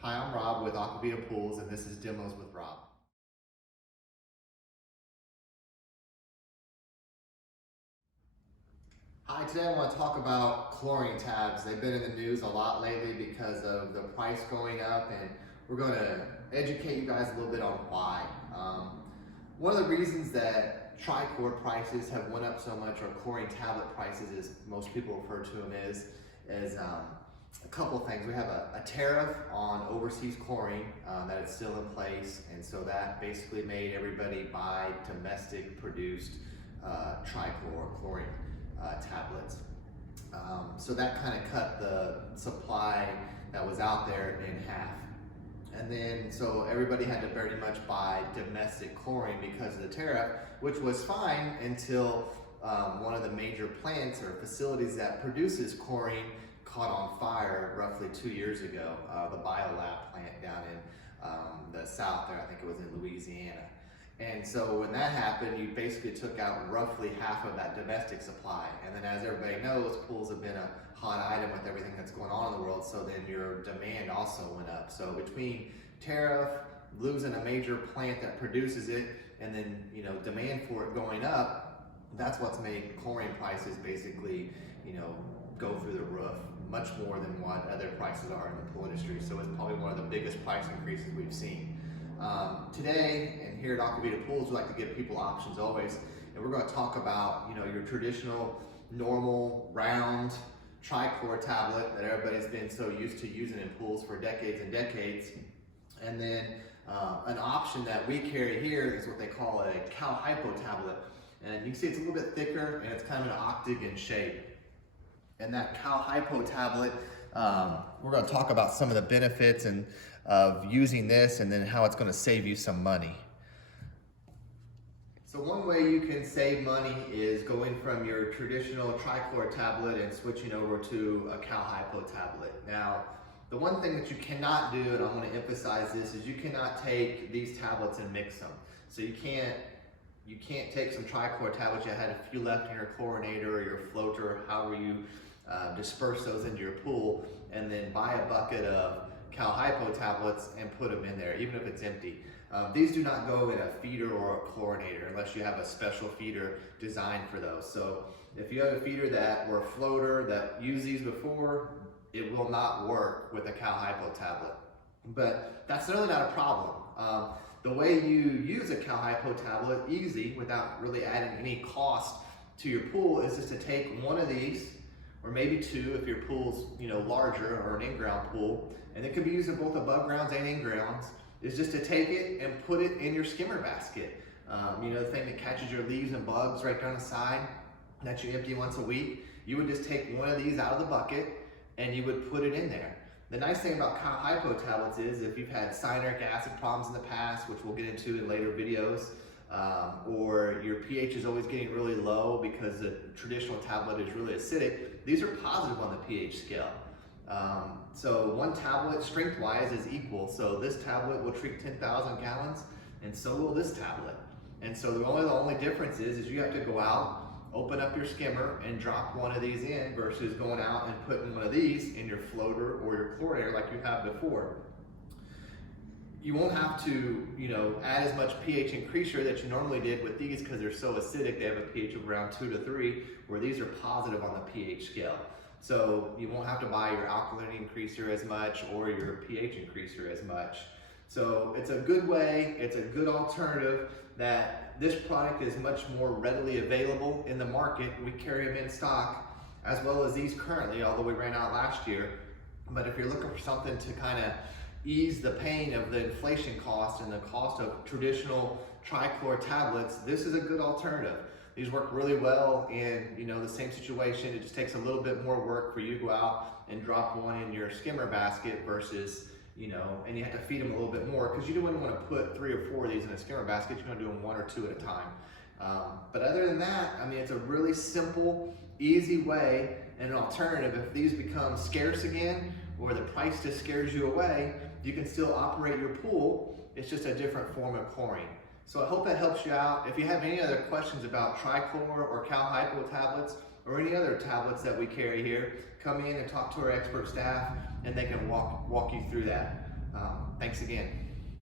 Hi, I'm Rob with Aquavita Pools, and this is Demos with Rob. Hi, today I want to talk about chlorine tabs. They've been in the news a lot lately because of the price going up, and we're going to educate you guys a little bit on why. One of the reasons that TriChlor prices have went up so much, or chlorine tablet prices, as most people refer to them, is a couple things. We have a tariff on overseas chlorine that is still in place, and so that basically made everybody buy domestic produced TriChlor chlorine tablets. So that kind of cut the supply that was out there in half. And then, so everybody had to very much buy domestic chlorine because of the tariff, which was fine until one of the major plants or facilities that produces chlorine caught on fire roughly 2 years ago, the Biolab plant down in the south there, I think it was in Louisiana. And so when that happened, you basically took out roughly half of that domestic supply. And then as everybody knows, pools have been a hot item with everything that's going on in the world, so then your demand also went up. So between tariff, losing a major plant that produces it, and then demand for it going up, that's what's made chlorine prices basically go through the roof, much more than what other prices are in the pool industry. So it's probably one of the biggest price increases we've seen. Today, and here at Aquavita Pools, we like to give people options always, and we're going to talk about your traditional, normal, round TriChlor tablet that everybody's been so used to using in pools for decades and decades, and then an option that we carry here is what they call a CalHypo tablet, and you can see it's a little bit thicker and it's kind of an octagon shape. And that CalHypo tablet, we're going to talk about some of the benefits of using this, and then how it's going to save you some money. So one way you can save money is going from your traditional TriChlor tablet and switching over to a CalHypo tablet. Now, the one thing that you cannot do, and I want to emphasize this, is you cannot take these tablets and mix them. So you can't take some TriChlor tablets you had a few left in your chlorinator or your floater, or however you disperse those into your pool, and then buy a bucket of CalHypo tablets and put them in there, even if it's empty. These do not go in a feeder or a chlorinator unless you have a special feeder designed for those. So if you have a feeder or a floater that used these before, it will not work with a CalHypo tablet. But that's really not a problem. The way you use a CalHypo tablet easy, without really adding any cost to your pool, is just to take one of these, or maybe two if your pool's larger or an in-ground pool, and it can be used in both above grounds and in-grounds, is just to take it and put it in your skimmer basket. The thing that catches your leaves and bugs right down the side that you empty once a week. You would just take one of these out of the bucket and you would put it in there. The nice thing about CalHypo tablets is if you've had cyanuric acid problems in the past, which we'll get into in later videos, or your pH is always getting really low because the traditional tablet is really acidic, these are positive on the pH scale. So one tablet strength-wise is equal. So this tablet will treat 10,000 gallons, and so will this tablet. And so the only difference is you have to go out, open up your skimmer, and drop one of these in versus going out and putting one of these in your floater or your chlorinator like you have before. You won't have to, add as much pH increaser that you normally did with these because they're so acidic. They have a pH of around 2 to 3, where these are positive on the pH scale. So you won't have to buy your alkalinity increaser as much or your pH increaser as much. So it's a good way, it's a good alternative that this product is much more readily available in the market. We carry them in stock, as well as these currently, although we ran out last year. But if you're looking for something to kind of ease the pain of the inflation cost and the cost of traditional TriChlor tablets, this is a good alternative. These work really well in the same situation. It just takes a little bit more work for you to go out and drop one in your skimmer basket versus and you have to feed them a little bit more, because you wouldn't want to put 3 or 4 of these in a skimmer basket. You're going to do them 1 or 2 at a time. But other than that, it's a really simple, easy way and an alternative. If these become scarce again, or the price just scares you away, you can still operate your pool. It's just a different form of chlorine. So I hope that helps you out. If you have any other questions about TriChlor or CalHypo tablets, or any other tablets that we carry here, come in and talk to our expert staff, and they can walk you through that. Thanks again.